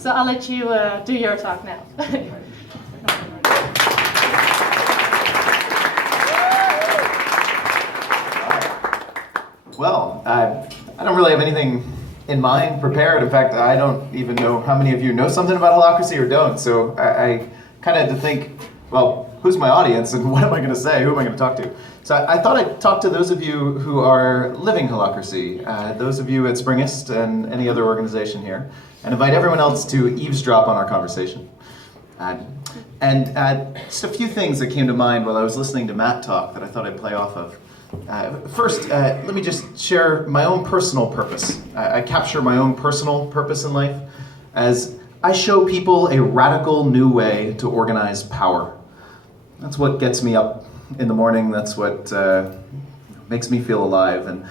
So I'll let you do your talk now. Well, I don't really have anything in mind prepared. In fact, I don't even know how many of you know something about Holacracy or don't. So I kind of had to think, well, who's my audience and what am I going to say? Who am I going to talk to? So I thought I'd talk to those of you who are living Holacracy, those of you at Springest and any other organization here, and invite everyone else to eavesdrop on our conversation. And just a few things that came to mind while I was listening to Matt talk that I thought I'd play off of. First, let me just share my own personal purpose. I capture my own personal purpose in life as I show people a radical new way to organize power. That's what gets me up in the morning. That's what makes me feel alive. And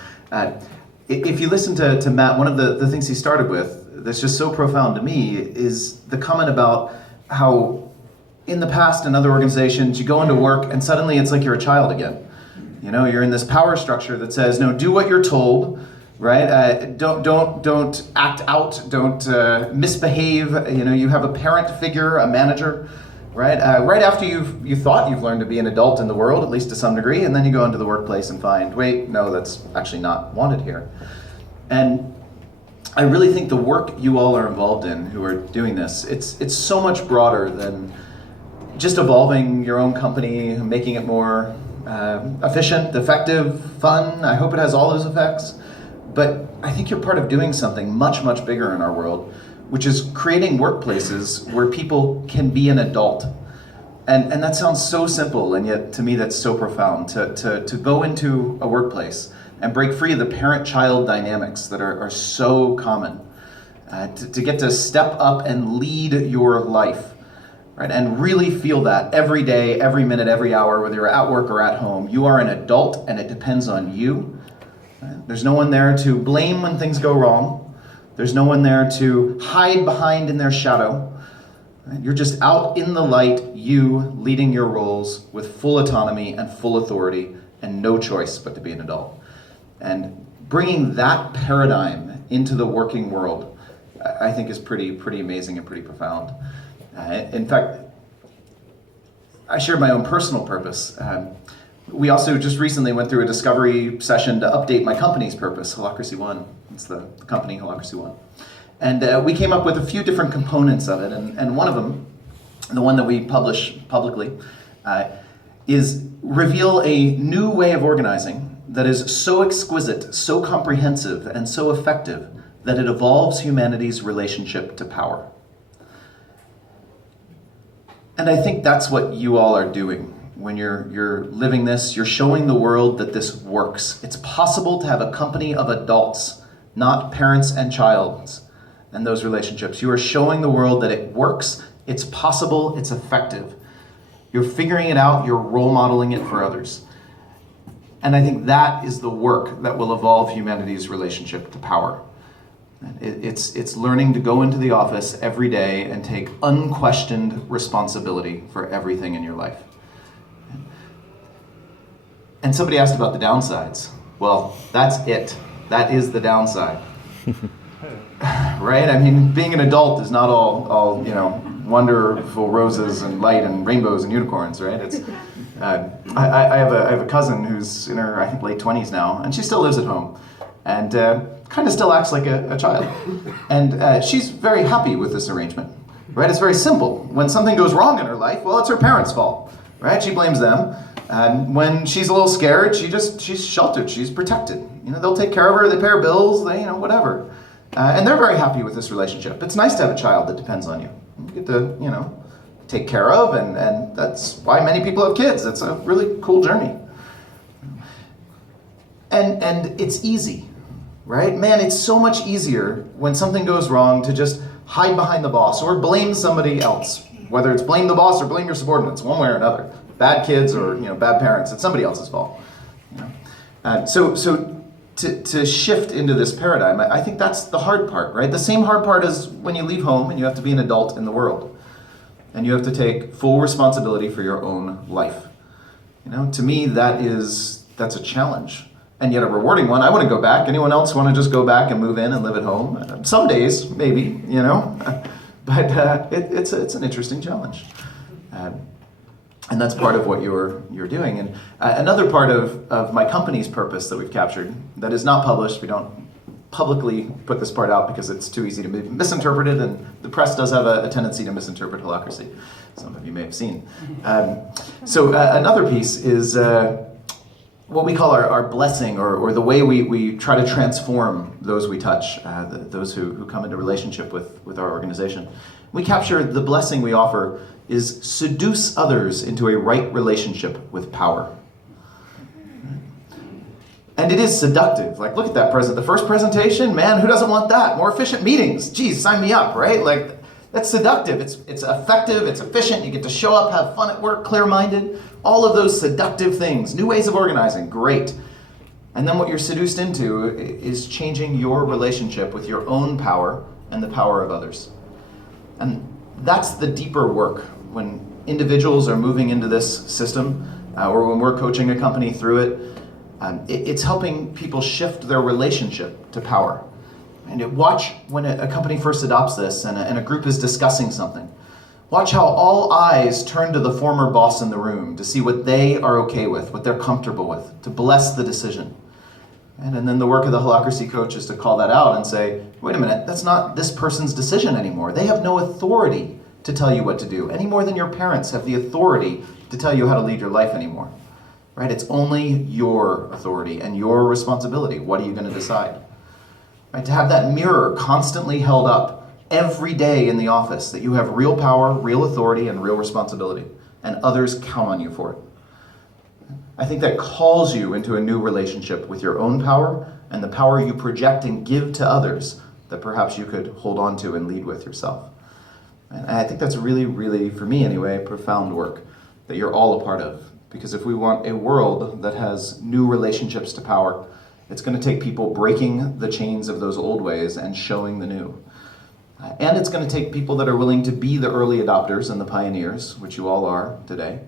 if you listen to Matt, one of the things he started with that's just so profound to me is the comment about how in the past in other organizations you go into work and suddenly it's like you're a child again. You know, you're in this power structure that says, no, do what you're told, right? Don't act out, don't misbehave. You know, you have a parent figure, a manager, right? Right after you thought you've learned to be an adult in the world, at least to some degree, and then you go into the workplace and find, wait, no, that's actually not wanted here. And I really think the work you all are involved in who are doing this, it's so much broader than just evolving your own company, making it more efficient, effective, fun. I hope it has all those effects. But I think you're part of doing something much, much bigger in our world, which is creating workplaces where people can be an adult. And that sounds so simple, and yet to me that's so profound. To go into a workplace and break free of the parent-child dynamics that are so common. To get to step up and lead your life. Right, and really feel that every day, every minute, every hour, whether you're at work or at home, you are an adult and it depends on you. Right? There's no one there to blame when things go wrong. There's no one there to hide behind in their shadow. Right? You're just out in the light, you leading your roles with full autonomy and full authority and no choice but to be an adult. And bringing that paradigm into the working world, I think is pretty amazing and pretty profound. In fact, I shared my own personal purpose. We also just recently went through a discovery session to update my company's purpose, HolacracyOne. It's the company HolacracyOne. And we came up with a few different components of it. And one of them, the one that we publish publicly, is reveal a new way of organizing that is so exquisite, so comprehensive, and so effective that it evolves humanity's relationship to power. And I think that's what you all are doing when you're living this. You're showing the world that this works. It's possible to have a company of adults, not parents and childs, and those relationships. You are showing the world that it works, it's possible, it's effective. You're figuring it out, you're role modeling it for others. And I think that is the work that will evolve humanity's relationship to power. It's learning to go into the office every day and take unquestioned responsibility for everything in your life. And somebody asked about the downsides. Well, that's it. That is the downside. Right? I mean, being an adult is not all wonderful roses and light and rainbows and unicorns, right? It's I have a cousin who's in her, I think, late 20s now, and she still lives at home. And kind of still acts like a child. And she's very happy with this arrangement, right? It's very simple. When something goes wrong in her life, well, it's her parents' fault, right? She blames them. And when she's a little scared, she's sheltered, she's protected. You know, they'll take care of her, they pay her bills, whatever. And they're very happy with this relationship. It's nice to have a child that depends on you. You get to, take care of, and that's why many people have kids. It's a really cool journey. And it's easy. Right? Man, it's so much easier when something goes wrong to just hide behind the boss or blame somebody else. Whether it's blame the boss or blame your subordinates, one way or another. Bad kids or bad parents, it's somebody else's fault. So to shift into this paradigm, I think that's the hard part, right? The same hard part as when you leave home and you have to be an adult in the world. And you have to take full responsibility for your own life. To me, that's a challenge. And yet a rewarding one. I want to go back. Anyone else want to just go back and move in and live at home? Some days, maybe, But it's an interesting challenge. And that's part of what you're doing. And another part of my company's purpose that we've captured that is not published, we don't publicly put this part out because it's too easy to be misinterpreted, and the press does have a tendency to misinterpret Holacracy. Some of you may have seen. So another piece is what we call our blessing, or the way we try to transform those we touch, those who come into relationship with our organization. We capture the blessing we offer is seduce others into a right relationship with power. And it is seductive. Like, look at that the first presentation, man, who doesn't want that? More efficient meetings. Geez, sign me up, right? Like, that's seductive. It's effective, it's efficient, you get to show up, have fun at work, clear-minded. All of those seductive things, new ways of organizing, great. And then what you're seduced into is changing your relationship with your own power and the power of others. And that's the deeper work when individuals are moving into this system, or when we're coaching a company through it. It's helping people shift their relationship to power. And watch when a company first adopts this and a group is discussing something. Watch how all eyes turn to the former boss in the room to see what they are okay with, what they're comfortable with, to bless the decision. And then the work of the Holacracy coach is to call that out and say, wait a minute, that's not this person's decision anymore. They have no authority to tell you what to do, any more than your parents have the authority to tell you how to lead your life anymore. Right? It's only your authority and your responsibility. What are you going to decide? Right? To have that mirror constantly held up every day in the office, that you have real power, real authority, and real responsibility, and others count on you for it. I think that calls you into a new relationship with your own power and the power you project and give to others that perhaps you could hold on to and lead with yourself. And I think that's really, really, for me anyway, profound work that you're all a part of. Because if we want a world that has new relationships to power, it's going to take people breaking the chains of those old ways and showing the new. And it's going to take people that are willing to be the early adopters and the pioneers, which you all are today,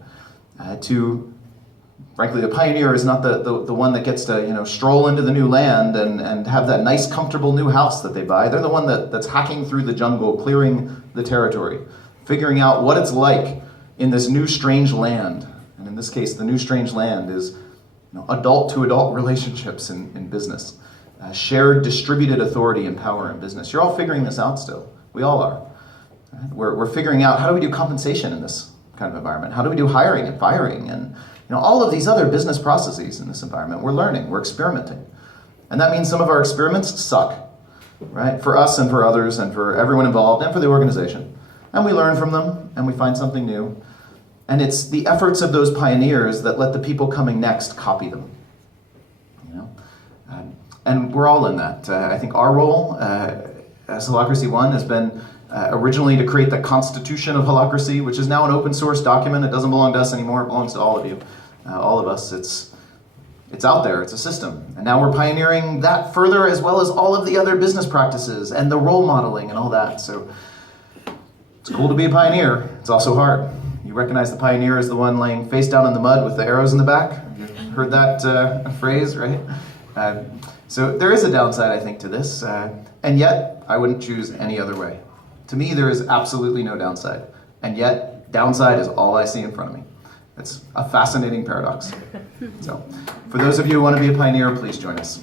frankly, the pioneer is not the one that gets to stroll into the new land and have that nice, comfortable new house that they buy. They're the one that's hacking through the jungle, clearing the territory, figuring out what it's like in this new, strange land. And in this case, the new, strange land is adult-to-adult relationships in business, shared distributed authority and power in business. You're all figuring this out still. We all are. Right? We're figuring out, how do we do compensation in this kind of environment? How do we do hiring and firing and all of these other business processes in this environment? We're learning, we're experimenting. And that means some of our experiments suck, right? For us and for others and for everyone involved and for the organization. And we learn from them and we find something new. And it's the efforts of those pioneers that let the people coming next copy them. And we're all in that. I think our role as HolacracyOne has been originally to create the Constitution of Holacracy, which is now an open source document. It doesn't belong to us anymore. It belongs to all of you, all of us. It's out there. It's a system. And now we're pioneering that further, as well as all of the other business practices and the role modeling and all that. So it's cool to be a pioneer. It's also hard. You recognize the pioneer as the one laying face down in the mud with the arrows in the back. You've heard that phrase, right? So there is a downside, I think, to this. And yet, I wouldn't choose any other way. To me, there is absolutely no downside. And yet, downside is all I see in front of me. It's a fascinating paradox. So, for those of you who want to be a pioneer, please join us.